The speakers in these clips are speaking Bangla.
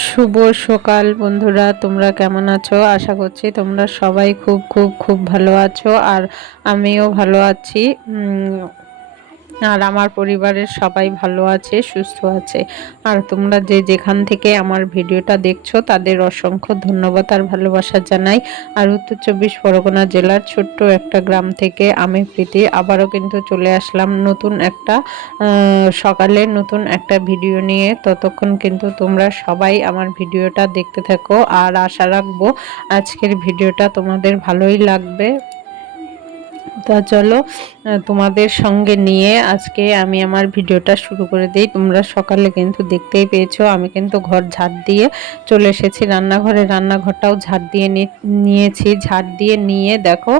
শুভ সকাল বন্ধুরা, তোমরা কেমন আছো? আশা করছি তোমরা সবাই খুব খুব খুব ভালো আছো। আর আমিও ভালো আছি। আর আমার পরিবারের সবাই ভালো আছে, সুস্থ আছে। আর তোমরা যে যেখান থেকে আমার ভিডিওটা দেখছো তাদের অসংখ্য ধন্যবাদ আর ভালোবাসা জানাই। আর উত্তর 24 পরগনা জেলার ছোট্ট একটা গ্রাম থেকে আমি প্রীতি আবারও কিন্তু চলে আসলাম নতুন একটা সকালে নতুন একটা ভিডিও নিয়ে। ততক্ষণ কিন্তু তোমরা সবাই আমার ভিডিওটা দেখতে থাকো, আর আশা রাখবো আজকের ভিডিওটা তোমাদের ভালোই লাগবে। তা চলো, তোমাদের সঙ্গে নিয়ে আজকে আমি আমার ভিডিওটা শুরু করে দিই। তোমরা সকালে কিন্তু দেখতেই পেয়েছো আমি কিন্তু ঘর ঝাড় দিয়ে চলে এসেছি রান্নাঘরে। রান্নাঘরটাও ঝাড় দিয়ে নিয়েছি। ঝাড় দিয়ে নিয়ে দেখো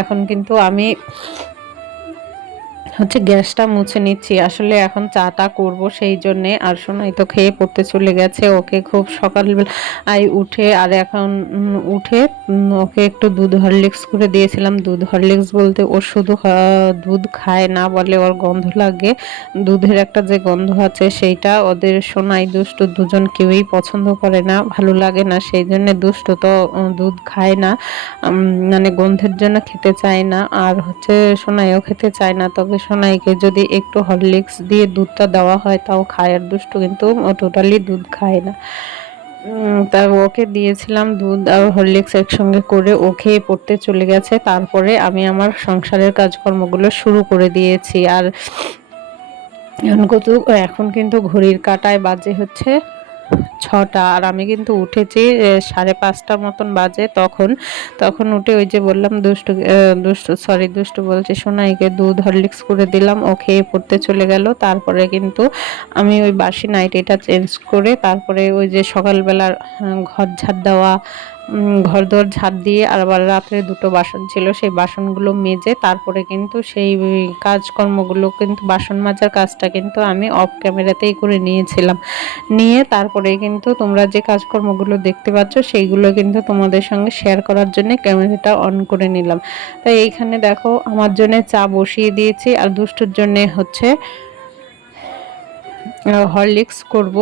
এখন কিন্তু আমি গ্যাসটা মুছে নিচ্ছি। আসলে এখন চাটা করব সেই জন্যে। আর শোনাই তো খেয়ে পড়তে চলে গেছে, ওকে খুব সকালবেলায় উঠে আর এখন উঠে ওকে একটু দুধ হরলিক্স করে দিয়েছিলাম। দুধ হরলিক্স বলতে ও শুধু দুধ খায় না, বলে ওর গন্ধ লাগে। দুধের একটা যে গন্ধ আছে সেইটা ওদের সোনাই দুষ্টু দুজন কেউই পছন্দ করে না, ভালো লাগে না। সেই জন্য দুষ্টু তো দুধ খায় না, মানে গন্ধের জন্য খেতে চায় না। আর সোনাইও খেতে চায় না। তবে সোনাইকে যদি একটু হরলিক্স দিয়ে দুধটা দেওয়া হয় তাও খায়, আর দুষ্টু কিন্তু টোটালি দুধ খায় না। তা ওকে দিয়েছিলাম দুধ আর হরলিক্স একসঙ্গে করে, ও খেয়ে পড়তে চলে গেছে। তারপরে আমি আমার সংসারের কাজকর্মগুলো শুরু করে দিয়েছি। আর এখন কিন্তু ঘড়ির কাঁটায় বাজে 6টা, আর আমি কিন্তু উঠেছি 5:30 মতন বাজে। তখন উঠে ওই যে বললাম দুষ্টু বলছে সোনাইকে দুধ হরলিক্স করে দিলাম, ও খেয়ে পড়তে চলে গেল। তারপরে কিন্তু আমি ওই বাসি নাইটিটা চেঞ্জ করে তারপরে ওই যে সকালবেলার ঘর ঝাড় দেওয়া, ঘর দোর ঝাড় দিয়ে আর আবার রাত্রে 2টো বাসন ছিল সেই বাসনগুলো মেজে তারপরে কিন্তু সেই কাজকর্মগুলো কিন্তু বাসন মাজার কাজটা কিন্তু আমি অফ ক্যামেরাতেই করে নিয়েছিলাম। নিয়ে তারপরে কিন্তু তোমরা যে কাজকর্মগুলো দেখতে পাচ্ছ সেইগুলো কিন্তু তোমাদের সঙ্গে শেয়ার করার জন্য ক্যামেরাটা অন করে নিলাম। তাই এইখানে দেখো আমার জন্য চা বসিয়ে দিয়েছি, আর দুষ্টুর জন্য হরলিক্স করব।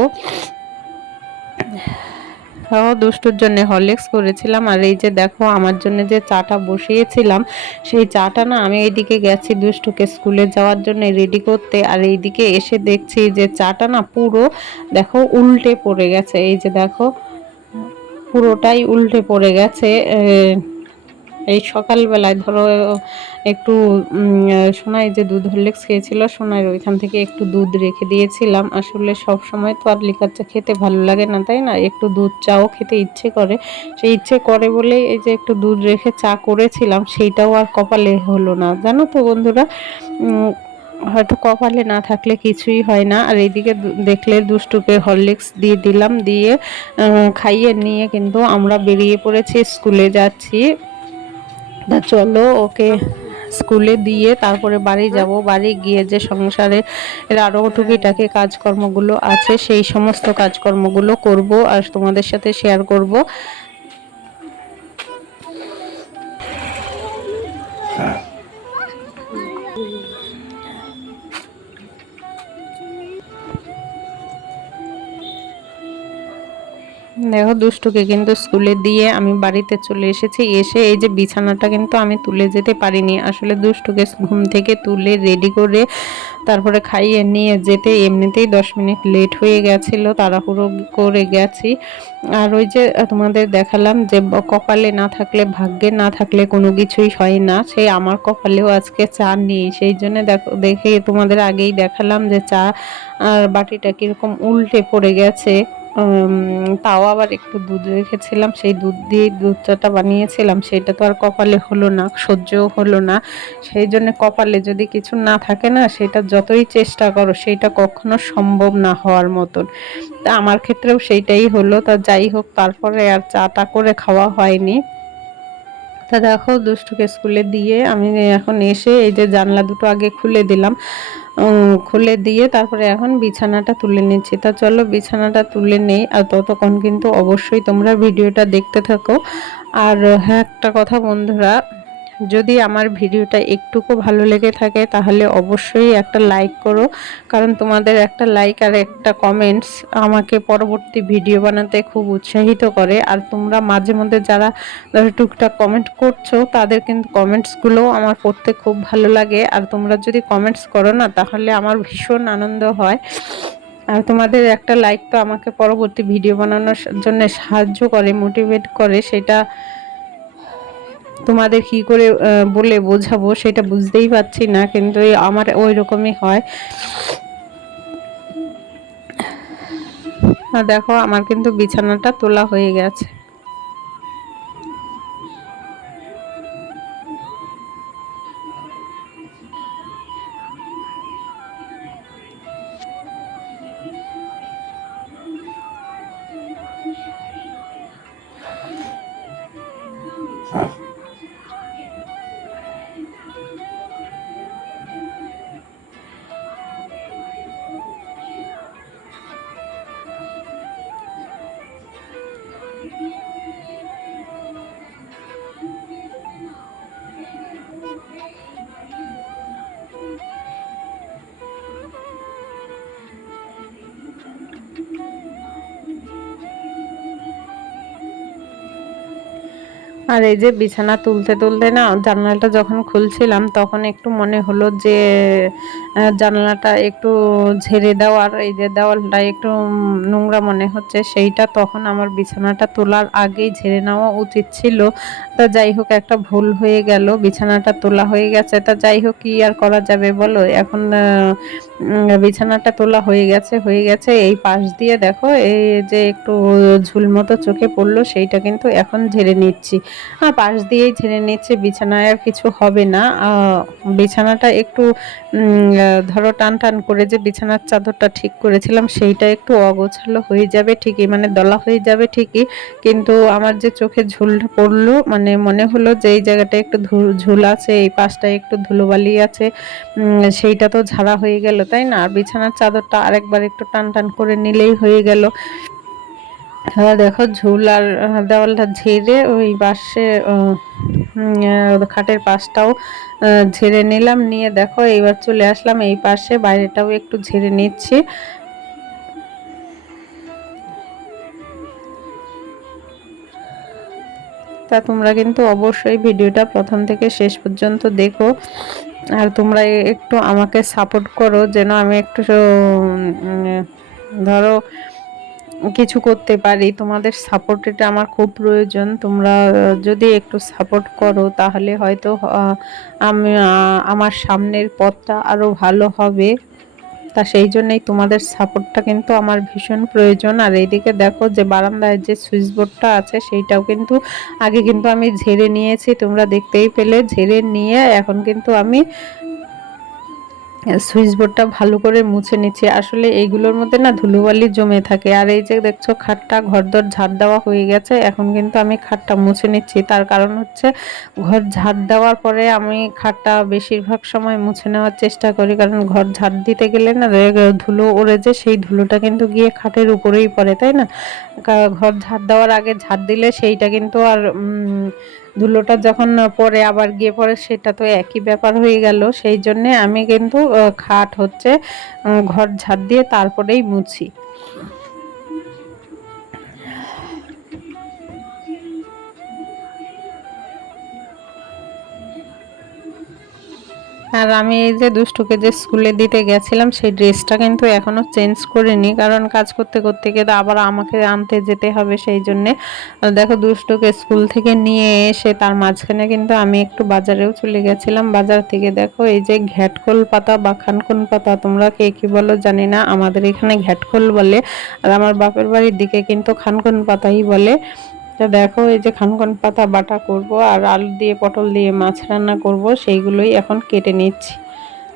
দুষ্টুর জন্য হরলিক্স করেছিলাম। আর এই যে দেখো আমার জন্য যে চাটা বসিয়েছিলাম সেই চাটা না আমি এইদিকে গেছি দুষ্টুকে স্কুলে যাওয়ার জন্য রেডি করতে, আর এইদিকে এসে দেখছি যে চাটা না পুরো দেখো উল্টে পড়ে গেছে। এই যে দেখো পুরোটাই উল্টে পড়ে গেছে। এই সকালবেলায় ধরো একটু সোনাই যে দুধ হরলিক্স খেয়েছিল, সোনাইয়ের ওইখান থেকে একটু দুধ রেখে দিয়েছিলাম। আসলে সব সময় তো আর লিকার চা খেতে ভালো লাগে না, তাই না? একটু দুধ চাও খেতে ইচ্ছে করে। সেই ইচ্ছে করে বলেই এই যে একটু দুধ রেখে চা করেছিলাম, সেইটাও আর কপালে হলো না, জানো তো বন্ধুরা। হয়তো কপালে না থাকলে কিছুই হয় না। আর এইদিকে দেখলে দুষ্টুকে হরলিক্স দিয়ে দিলাম, দিয়ে খাইয়ে নিয়ে কিন্তু আমরা বেরিয়ে পড়েছি, স্কুলে যাচ্ছি। তা চলো ওকে স্কুলে দিয়ে তারপরে বাড়ি যাব। বাড়ি গিয়ে যে সংসারে আরও টুকিটাকি কাজকর্মগুলো আছে সেই সমস্ত কাজকর্মগুলো করব আর তোমাদের সাথে শেয়ার করব। দেখো দুষ্টুকে কিন্তু স্কুলে দিয়ে আমি বাড়িতে চলে এসেছি। এসে এই যে বিছানাটা কিন্তু আমি তুলে যেতে পারিনি। আসলে দুষ্টুকে ঘুম থেকে তুলে রেডি করে তারপরে খাইয়ে নিয়ে যেতে এমনিতেই 10 মিনিট লেট হয়ে গেছিল, তাড়াহুড়ো করে গেছি। আর ওই যে তোমাদের দেখালাম যে কপালে না থাকলে, ভাগ্যে না থাকলে কোনো কিছুই হয় না। সেই আমার কপালেও আজকে চা নেই, সেই জন্য দেখে তোমাদের আগেই দেখালাম যে চা আর বাটিটা কীরকম উল্টে পড়ে গেছে। তাও আবার একটু দুধ রেখেছিলাম, সেই দুধ দিয়ে দুধ চাটা বানিয়েছিলাম, সেটা তো আর কপালে হলো না, সহ্যও হলো না। সেই জন্য কপালে যদি কিছু না থাকে না, সেটা যতই চেষ্টা করো সেইটা কখনো সম্ভব না হওয়ার মতন। তা আমার ক্ষেত্রেও সেইটাই হলো। তা যাই হোক, তারপরে আর চাটা করে খাওয়া হয়নি। তা দেখো দুষ্টুকে স্কুলে দিয়ে আমি এখন এসে এই যে জানলা দুটো আগে খুলে দিলাম, খুলে দিয়ে তারপরে এখন বিছানাটা তুলে নিচ্ছি। তা চলো বিছানাটা তুলে নেই, আর ততক্ষণ কিন্তু অবশ্যই তোমরা ভিডিওটা দেখতে থাকো। আর হ্যাঁ, একটা কথা বন্ধুরা, যদি আমার ভিডিওটা একটুকু ভালো লেগে থাকে তাহলে অবশ্যই একটা লাইক করো, কারণ তোমাদের একটা লাইক আর একটা কমেন্টস আমাকে পরবর্তী ভিডিও বানাতে খুব উৎসাহিত করে। আর তোমরা মাঝে মধ্যে যারা টুকটাক কমেন্ট করছো তাদের কিন্তু কমেন্টসগুলো আমার পড়তে খুব ভালো লাগে। আর তোমরা যদি কমেন্টস করো না তাহলে আমার ভীষণ আনন্দ হয়। আর তোমাদের একটা লাইক তো আমাকে পরবর্তী ভিডিও বানানোর জন্য সাহায্য করে, মোটিভেট করে। সেটা তোমাদের কি করে বলে বোঝাবো সেটা বুঝতেই পারছি না, কিন্তু আমার ওই রকমই হয়। দেখো আমার কিন্তু বিছানাটা তোলা হয়ে গেছে। আর এই যে বিছানা তুলতে তুলতে না জানালাটা যখন খুলছিলাম তখন একটু মনে হলো যে জানালাটা একটু ঝেড়ে দেওয়ার, এই যে দেওয়ালটা একটু নোংরা মনে হচ্ছে, সেইটা তখন আমার বিছানাটা তোলার আগেই ঝেড়ে নেওয়া উচিত ছিল। তা যাই হোক, একটা ভুল হয়ে গেল, বিছানাটা তোলা হয়ে গেছে। তা যাই হোক, কি আর করা যাবে বলো। এখন বিছানাটা তোলা হয়ে গেছে। এই পাশ দিয়ে দেখো এই যে একটু ঝুল মতো চোখে পড়লো, সেইটা কিন্তু এখন ঝেড়ে নিচ্ছি। পাশ দিয়েই ঝেড়ে নিচ্ছে, বিছানায় আর কিছু হবে না। বিছানাটা একটু ধরো টান টান করে যে বিছানার চাদরটা ঠিক করেছিলাম সেইটা একটু অগোছালো হয়ে যাবে ঠিকই, মানে দলা হয়ে যাবে ঠিকই, কিন্তু আমার যে চোখে ঝুলটা পড়লো, মানে মনে হলো যে এই জায়গাটা একটু ঝুল আছে, এই পাশটায় একটু ধুলোবালি আছে, সেইটা তো ঝাড়া হয়ে গেল, তাই না? আর বিছানার চাদরটা আরেকবার একটু টান টান করে নিলেই হয়ে গেল। দেখো ঝুল আর দেওয়ালটা ঝেড়ে ওই পাশে খাটের পাশটাও ঝেড়ে নিলাম, নিয়ে দেখো এইবার চলে আসলাম এই পাশে, বাইরেটাও একটু ঝেড়ে নিচ্ছি। তা তোমরা কিন্তু অবশ্যই ভিডিওটা প্রথম থেকে শেষ পর্যন্ত দেখো, আর তোমরা একটু আমাকে সাপোর্ট করো যেন আমি একটু ধরো কিছু করতে পারি। তোমাদের সাপোর্ট এটা আমার খুব প্রয়োজন। তোমরা যদি একটু সাপোর্ট করো তাহলে হয়তো আমি আমার সামনের পথটা আরও ভালো হবে। তা সেই জন্যই তোমাদের সাপোর্টটা কিন্তু আমার ভীষণ প্রয়োজন। আর এইদিকে দেখো যে বারান্দায় যে সুইচ বোর্ডটা আছে সেইটাও কিন্তু আগে কিন্তু আমি ঝেড়ে নিয়েছি, তোমরা দেখতেই পেলে। ঝেড়ে নিয়ে এখন কিন্তু আমি সুইচ বোর্ডটা ভালো করে মুছে নিচ্ছি। আসলে এইগুলোর মধ্যে না ধুলোবালি জমে থাকে। আর এই যে দেখছো খাটটা ঘরদোর ঝাড় দেওয়া হয়ে গেছে, এখন কিন্তু আমি খাটটা মুছে নিচ্ছি। তার কারণ হচ্ছে ঘর ঝাড় দেওয়ার পরে আমি খাটটা বেশিরভাগ সময় মুছে নেওয়ার চেষ্টা করি, কারণ ঘর ঝাড় দিতে গেলে না ধুলো ওড়ে যে সেই ধুলোটা কিন্তু গিয়ে খাটের উপরেই পড়ে, তাই না? ঘর ঝাড় দেওয়ার আগে ঝাড় দিলে সেইটা কিন্তু আর ধুলোটা যখন পরে আবার গিয়ে পড়ে সেটা তো একই ব্যাপার হয়ে গেল। সেই জন্যে আমি কিন্তু খাট হচ্ছে ঘর ঝাড় দিয়ে তারপরেই মুছি। আর আমি এই যে দুষ্টুকে যে স্কুলে দিতে গেছিলাম সেই ড্রেসটা কিন্তু এখনও চেঞ্জ করিনি, কারণ কাজ করতে করতে গেলে আবার আমাকে আনতে যেতে হবে। সেই জন্যে দেখো দুষ্টুকে স্কুল থেকে নিয়ে এসে তার মাঝখানে কিন্তু আমি একটু বাজারেও চলে গেছিলাম। বাজার থেকে দেখো এই যে ঘ্যাটকোল পাতা বা খানকুন পাতা, তোমরা কে কী বলো জানি না, আমাদের এখানে ঘ্যাটকোল বলে, আর আমার বাপের বাড়ির দিকে কিন্তু খানকুন পাতাই বলে। তো দেখো এই যে খানকন পাতা বাটা করব আর আলু দিয়ে পটল দিয়ে মাছ রান্না করব, সেইগুলোই এখন কেটে নিচ্ছি।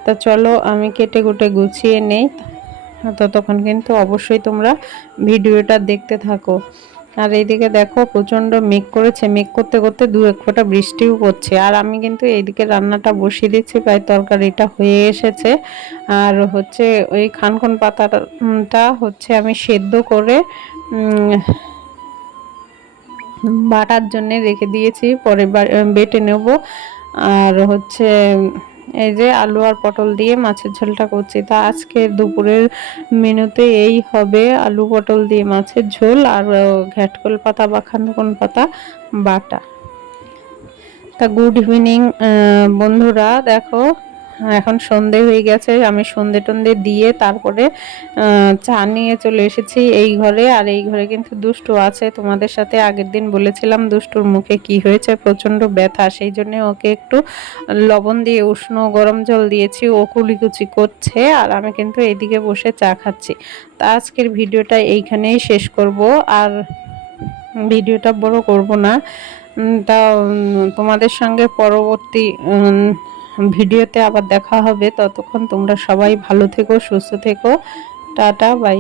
তা চলো আমি কেটে কুটে গুছিয়ে নেই, ততক্ষণ কিন্তু অবশ্যই তোমরা ভিডিওটা দেখতে থাকো। আর এইদিকে দেখো প্রচণ্ড মেঘ করেছে, মেঘ করতে করতে দু এক ফোঁটা বৃষ্টিও পড়ছে। আর আমি কিন্তু এইদিকে রান্নাটা বসিয়ে দিচ্ছি, প্রায় তরকারিটা হয়ে এসেছে। আর হচ্ছে ওই খানকন পাতাটা হচ্ছে আমি সেদ্ধ করে বাটার জন্য রেখে দিয়েছি, পরে বেটে নেব। আর হচ্ছে এই যে আলু আর পটল দিয়ে মাছের ঝোলটা করছি। তা আজকের দুপুরের মেনুতে এই হবে আলু পটল দিয়ে মাছের ঝোল আর ঘ্যাটকল পাতা বা খানকুন পাতা বাটা। তা গুড ইভিনিং বন্ধুরা, দেখো এখন সন্ধে হয়ে গেছে। আমি সন্ধে টন্ধে দিয়ে তারপরে চা নিয়ে চলে এসেছি এই ঘরে। আর এই ঘরে কিন্তু দুষ্টু আছে। তোমাদের সাথে আগের দিন বলেছিলাম দুষ্টুর মুখে কি হয়েছে, প্রচণ্ড ব্যথা, সেই জন্য ওকে একটু লবণ দিয়ে উষ্ণ গরম জল দিয়েছি, ও কুলিকুচি করছে আর আমি কিন্তু এইদিকে বসে চা খাচ্ছি। তা আজকের ভিডিওটা এইখানেই শেষ করব, আর ভিডিওটা বড় করব না। তা তোমাদের সঙ্গে পরবর্তী ভিডিওতে আবার দেখা হবে। ততক্ষণ তোমরা সবাই ভালো থেকো, সুস্থ থেকো। Tata, by.